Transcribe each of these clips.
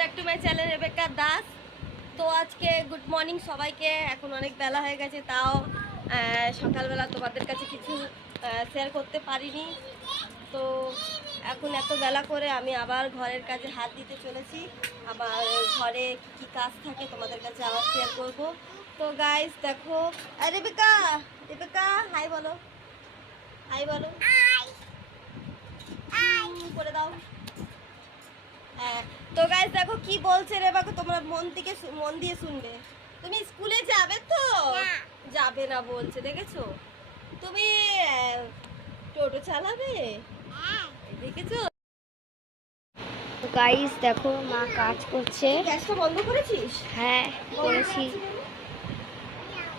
Back to my channel Rebecca Das. তো আজকে good morning সবাইকে। এখন অনেক বেলা হয়ে গেছে, তাও সকালবেলা তোমাদের কাছে কিছু শেয়ার করতে পারিনি। তো এখন এত বেলা করে আমি আবার ঘরের কাজে হাত দিতে চলেছি। আমার ঘরে কী কী কাজ থাকে তোমাদের কাছে আবার শেয়ার করব। তো গাইস দেখো, রেবেকা রেবেকা হাই বলো, হাই বলো, করে দাও। হ্যাঁ, তো গাইস দেখো কি বলছে রেবেকা, তোমরা মন দিয়ে শুনবে। তুমি স্কুলে যাবে তো? যাবে না বলছে, দেখেছো? তুমি টোটো চালাবে, দেখেছো? গাইস দেখো মা কাজ করছে। গ্যাসটা বন্ধ করেছিস? হ্যাঁ করেছি।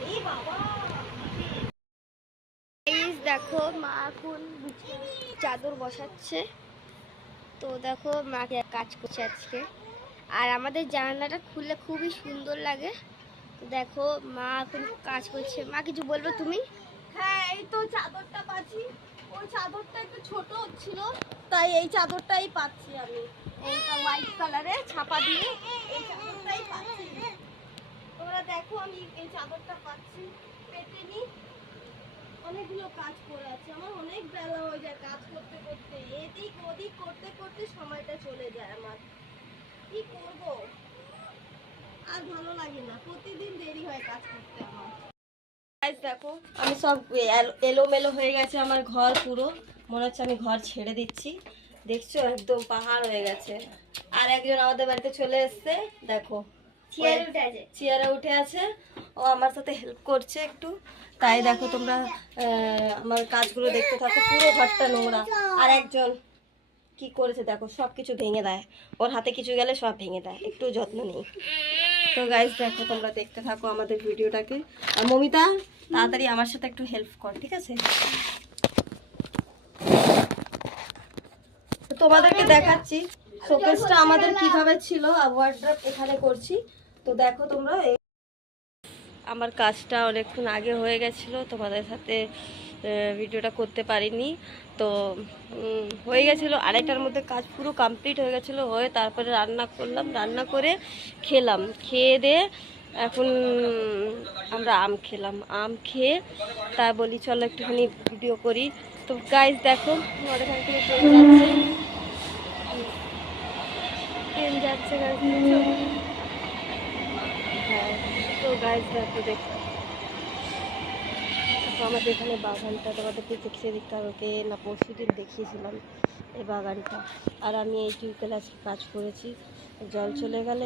এই বাবা, গাইস দেখো মা এখন চাদর বসাচ্ছে। তো দেখো মা কাজ করছে আজকে। আর আমাদের জানালাটা খুললে খুবই সুন্দর লাগে। তো দেখো মা এখন কাজ করছে। মা কিছু বলবে তুমি? হ্যাঁ এই তো চাদরটা পাচ্ছি। ওই চাদরটা একটু ছোট ছিল, তাই এই চাদরটাই পাচ্ছি আমি। এইটা হোয়াইট কালারে ছাপা দিয়ে এই চাদরটাই পাচ্ছি। তোমরা দেখো আমি এই চাদরটা পাচ্ছি, পেতে নি। অনেকগুলো কাজ করে আছে, আমার অনেক বেলা হয়ে যায় কাজ করতে করতে, এদিক ওদিক করতে করতে সময়টা চলে যায় আমার। কি করব, আর ভালো লাগে না, প্রতিদিন দেরি হয় কাজ করতে আমার। গাইস দেখো আমি সব এলোমেলো হয়ে গেছে, আমার ঘর পুরো মনে হচ্ছে আমি ঘর ছেড়ে দিচ্ছি। দেখছো একদম পাহাড় হয়ে গেছে। আর একজন আমাদের বাড়িতে চলে এসছে, দেখো চেয়ারে উঠে আছে। ও আমার সাথে হেল্প করছে একটু, তাই দেখো তোমরা আমার কাজগুলো দেখতে থাকো। পুরো ঘরটা নোংরা। আর একজন কি করেছে দেখো, সব কিছু ভেঙে দেয়। ওর হাতে কিছু গেলে সব ভেঙে দেয়, একটু যত্ন নেই। তো গাইস দেখো তোমরা দেখতে থাকো আমাদের ভিডিওটাকে। আর মমিতা তাড়াতাড়ি আমার সাথে একটু হেল্প কর, ঠিক আছে? তো তোমাদেরকে দেখাচ্ছি শোকেসটা আমাদের কিভাবে ছিল, আর ওয়ার্ড্রপ এখানে করছি। তো দেখো তোমরা, আমার কাজটা অনেকক্ষণ আগে হয়ে গেছিলো, তোমাদের সাথে ভিডিওটা করতে পারিনি। তো হয়ে গেছিলো, আড়াইটার মধ্যে কাজ পুরো কমপ্লিট হয়ে গেছিলো। হয়ে তারপরে রান্না করলাম, রান্না করে খেলাম। খেয়ে দিয়ে এখন আমরা আম খেলাম। আম খেয়ে তা বলি চলো একটুখানি ভিডিও করি। তো গাইস দেখো আমাদের এখান থেকে ট্রেন যাচ্ছে গাইস, হ্যাঁ। তো গাইস দেখো আমাদের এখানে বাগানটা তোমাদেরকে দেখিয়ে দিতে হবে না, পরশুদিন দেখিয়েছিলাম এই বাগানটা। আর আমি এই টিউবওয়েলে আজকে কাজ করেছি, জল চলে গেলে